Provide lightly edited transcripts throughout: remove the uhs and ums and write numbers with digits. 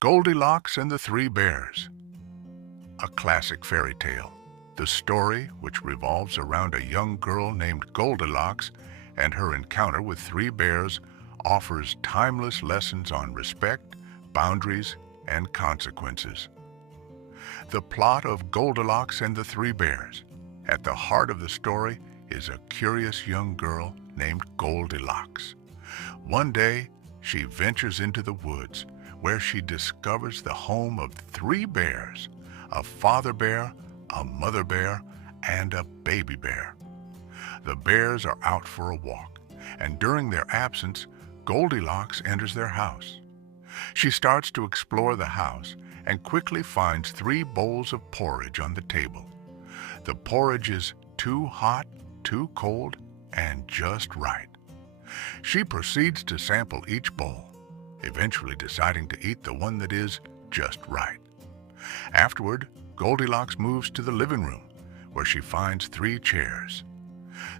Goldilocks and the Three Bears, a classic fairy tale. The story, which revolves around a young girl named Goldilocks and her encounter with three bears, offers timeless lessons on respect, boundaries, and consequences. The plot of Goldilocks and the Three Bears. At the heart of the story is a curious young girl named Goldilocks. One day, she ventures into the woods where she discovers the home of three bears, a father bear, a mother bear, and a baby bear. The bears are out for a walk, and during their absence, Goldilocks enters their house. She starts to explore the house and quickly finds three bowls of porridge on the table. The porridge is too hot, too cold, and just right. She proceeds to sample each bowl, eventually deciding to eat the one that is just right. Afterward, Goldilocks moves to the living room, where she finds three chairs.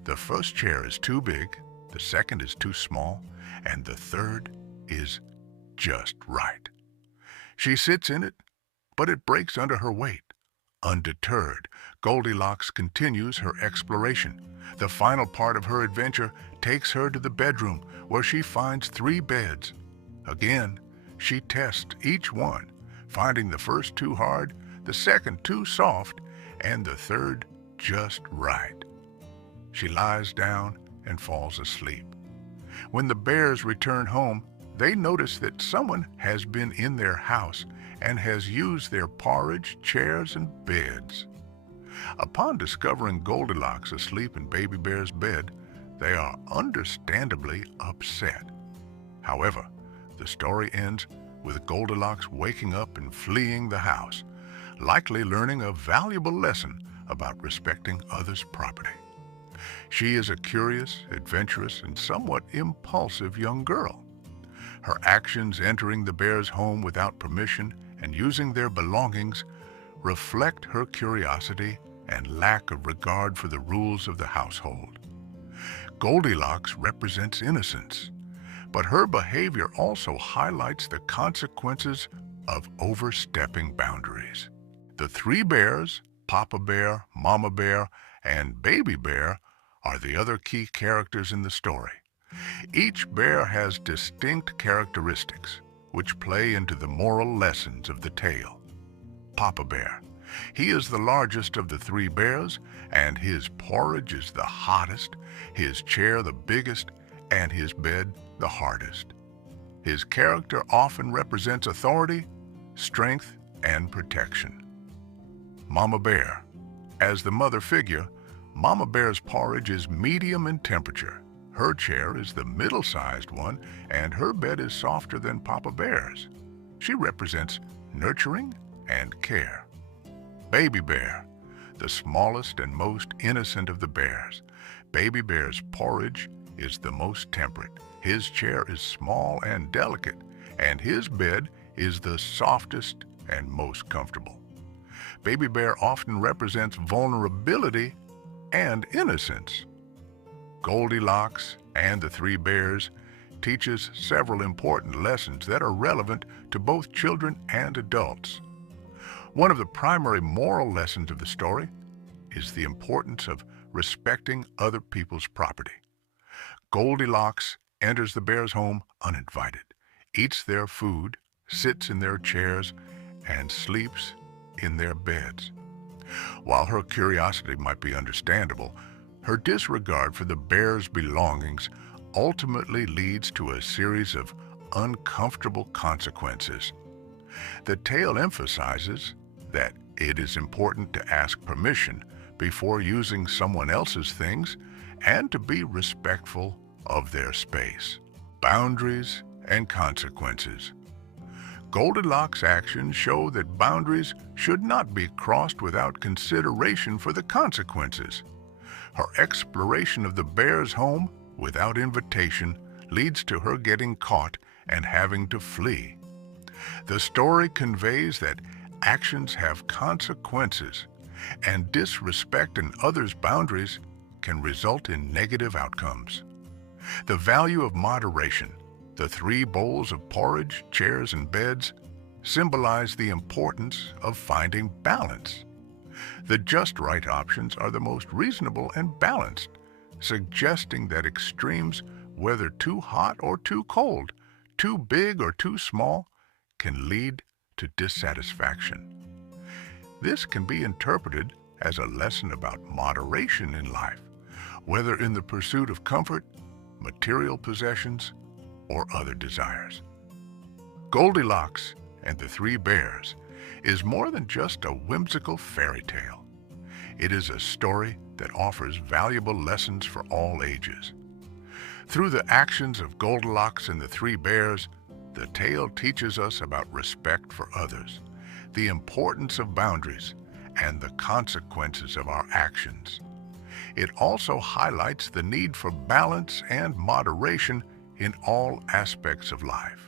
The first chair is too big, the second is too small, and the third is just right. She sits in it, but it breaks under her weight. Undeterred, Goldilocks continues her exploration. The final part of her adventure takes her to the bedroom, where she finds three beds. Again, she tests each one, finding the first too hard, the second too soft, and the third just right. She lies down and falls asleep. When the bears return home, they notice that someone has been in their house and has used their porridge, chairs, and beds. Upon discovering Goldilocks asleep in Baby Bear's bed, they are understandably upset. However, the story ends with Goldilocks waking up and fleeing the house, likely learning a valuable lesson about respecting others' property. She is a curious, adventurous, and somewhat impulsive young girl. Her actions entering the bear's home without permission and using their belongings reflect her curiosity and lack of regard for the rules of the household. Goldilocks represents innocence, but her behavior also highlights the consequences of overstepping boundaries. The three bears, Papa Bear, Mama Bear, and Baby Bear, are the other key characters in the story. Each bear has distinct characteristics, which play into the moral lessons of the tale. Papa Bear. He is the largest of the three bears, and his porridge is the hottest, his chair the biggest, and his bed the hardest. His character often represents authority, strength, and protection. Mama Bear. As the mother figure, Mama Bear's porridge is medium in temperature. Her chair is the middle-sized one, and her bed is softer than Papa Bear's. She represents nurturing and care. Baby Bear, the smallest and most innocent of the bears. Baby Bear's porridge is the most temperate. His chair is small and delicate, and his bed is the softest and most comfortable. Baby Bear often represents vulnerability and innocence. Goldilocks and the Three Bears teaches several important lessons that are relevant to both children and adults. One of the primary moral lessons of the story is the importance of respecting other people's property. Goldilocks enters the bears' home uninvited, eats their food, sits in their chairs, and sleeps in their beds. While her curiosity might be understandable, her disregard for the bears' belongings ultimately leads to a series of uncomfortable consequences. The tale emphasizes that it is important to ask permission before using someone else's things and to be respectful of their space. Boundaries and consequences. Goldilocks' actions show that boundaries should not be crossed without consideration for the consequences. Her exploration of the bear's home without invitation leads to her getting caught and having to flee. The story conveys that actions have consequences, and disrespect in others' boundaries can result in negative outcomes. The value of moderation, the three bowls of porridge, chairs, and beds, symbolize the importance of finding balance. The just right options are the most reasonable and balanced, suggesting that extremes, whether too hot or too cold, too big or too small, can lead to dissatisfaction. This can be interpreted as a lesson about moderation in life, whether in the pursuit of comfort, material possessions, or other desires. Goldilocks and the Three Bears is more than just a whimsical fairy tale. It is a story that offers valuable lessons for all ages. Through the actions of Goldilocks and the Three Bears, the tale teaches us about respect for others, the importance of boundaries, and the consequences of our actions. It also highlights the need for balance and moderation in all aspects of life.